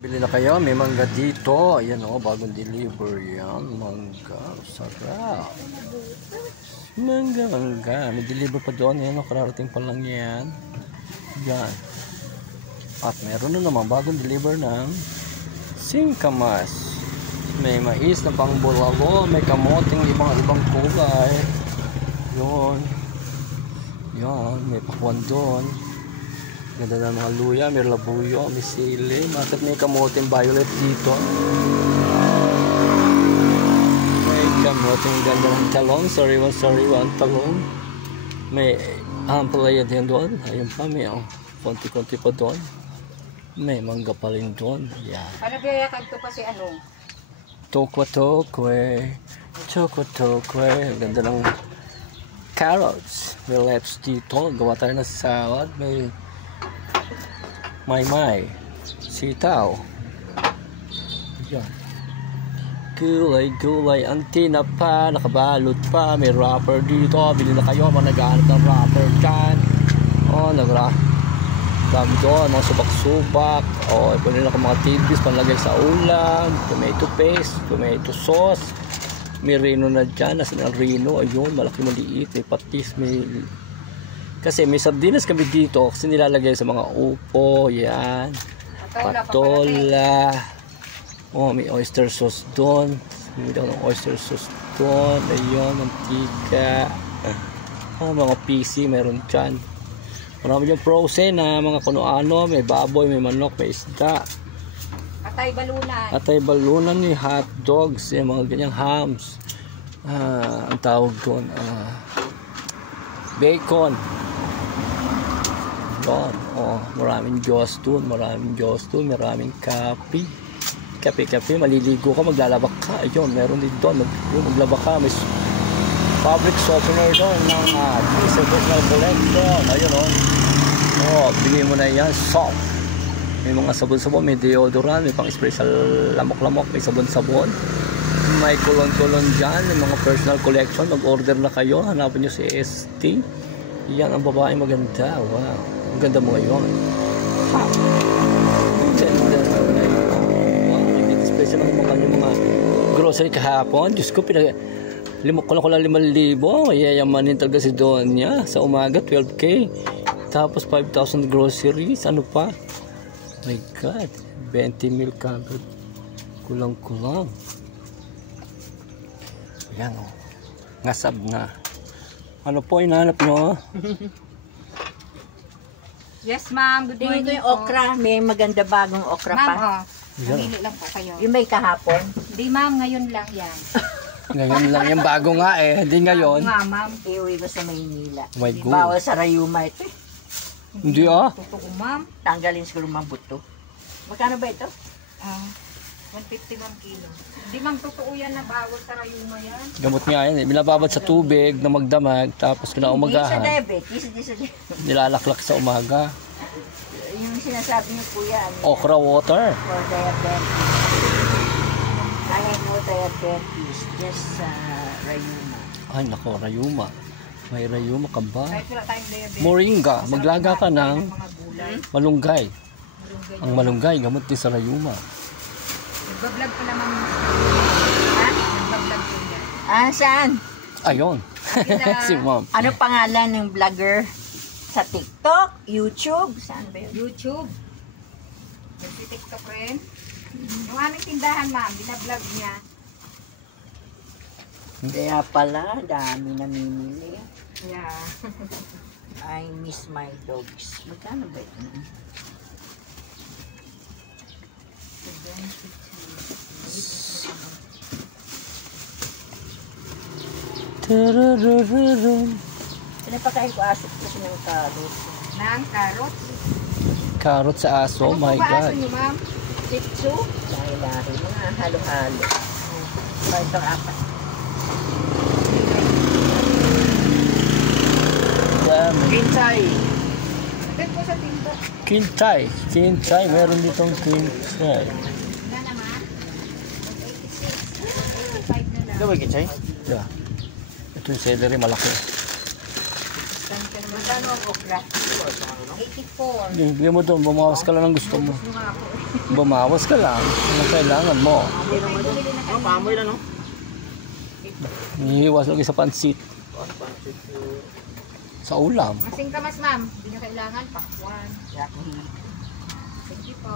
Bili na kayo, may mangga dito. Ayan o, bagong deliver yan. Mangga, sarap. Mangga. May deliver pa doon. Ayan o, kararating pa lang yan. Yan. At meron na naman bagong deliver ng singkamas. May mais na pang bulalo. May kamoting ibang kulay. Yun. Yan, may pakwan doon. Ganda ng mga luya, may labuyo, may sili. Bakit may kamoting violet dito? May kamoting ganda ng talong. Sorry one talong. May ampalaya din doon. Ayun pa, may konti-konti pa doon. May mangga pa rin doon. Yan. Ano kaya kanto kasi ano? Tokwa-tokwe. Tokwa-tokwe. Ganda ng carrots. May lettuce dito. Gawa tayo ng salad. May sitaw. Yan. Gulay. Antina pa. Nakabalot pa. May wrapper dito. Bili na kayo. Mga naghahanap ng wrapper dyan. O, dami doon. Mga subak-subak. O, pwede na mga tidbis panlagay sa ulam. Tomato paste. Tomato sauce. May reno na dyan. Nasa ng reno. Ayun. Malaki maliit. May patis. Kasi may sardinas kami dito kasi nilalagay sa mga upo, yan, patola. Oh, may oyster sauce doon. May daw ng oyster sauce doon. Ayun, mantika. Mga PC meron dyan. Marami yung frozen na mga kuno-ano. May baboy, may manok, may isda. Atay balunan ni hot dogs, yung mga ganyang hams. Ang tawag doon, bacon. Doon. Oh, maraming Diyos doon, maraming kape. Kape, maliligo ka, maglalabak ka. Ayun, meron din doon, maglaba ka. May fabric softener doon ng personal collection. Ayun, oh, bigay mo na yan, soft. May mga sabon-sabon, may deodorant, may pang special lamok-lamok, may sabon-sabon. May kulon-kulon dyan, may mga personal collection. Mag-order na kayo, hanapin nyo si ST. Yan ang babae maganda. Wow, ang ganda mo ngayon. Ganda mo ngayon. Wow, special ang mga grocery kahapon. Diyos ko, ko lang 5,000. Yayamanin talaga si Donya. Sa umaga, 12K. Tapos 5,000 groceries. Ano pa? My God, 20 mil covered. Kulang-kulang. Ayan o. Ngasab na. Ano po hinahanap nyo? Yes, ma'am. Good morning. Dito yung okra. May maganda bagong okra pa. Ma'am, namili lang po kayo. Yung may kahapon. Hindi, ma'am. Ngayon lang yan. Ngayon lang yung bago nga eh. Hindi ngayon. Nga, ma'am. Iuwi ko sa Maynila. My God. Bawal sa rayuma ito eh. Hindi ah. Totoo, ma'am. Tanggalin siguro mga buto. Magkano ba ito? 150 ma'am kilo. Hindi ma'am, totoo yan na bawal sa rayuma yan. Gamot nga yan eh. Binababad sa tubig na magdamag. Tapos kinaumagahan. Hindi sa diabetes. Hindi sa diabetes. Nilalaklak sa umaga. Yung sinasabi niyo po yan. Okra water. For diabetes. I have no diabetes. Just rayuma. Ay nako, rayuma. May rayuma ka ba? Kahit wala tayong diabetes. Moringa. Maglaga ka ng Mga gulay. malunggay. Ang malunggay, gamot din sa rayuma. Nagbablog pa naman. Ha? Nagbablog po yan. Saan? Ayun. Si ma'am. Ano pangalan ng vlogger? Sa TikTok? YouTube? Saan ba yun? YouTube. Nagtitiktok rin. Yung aming tindahan, ma'am, binablog niya. Kaya pala, dami namimili. Yeah. I miss my dogs. Magkano ba ito? Pinapakain ko aso kasi ng carrots. Nang carrots. Carrot sa aso, Ano my po ba aso God. niyo, ma'am? Sitsu. Lahi-lahi. Mga halo-halo. Itong apat. Dami. Kinsay. Dito po sa tinto. Kintay. Meron ditong kintay. Na naman. 86. 85 na lang. Ito ba kinsay? Yeah. Ito yung celery, malaki. Saan ka Magkano ang okra? 84. Bigyan mo doon, bumawas ka lang ng gusto mo. Gusto nga ako. Bumawas ka lang. Ano kailangan mo? Pamoy na, no? Iiwas lagi sa pansit. Sa ulam. Masing kamas, ma'am. Hindi nyo kailangan. Pakwan. Thank you po.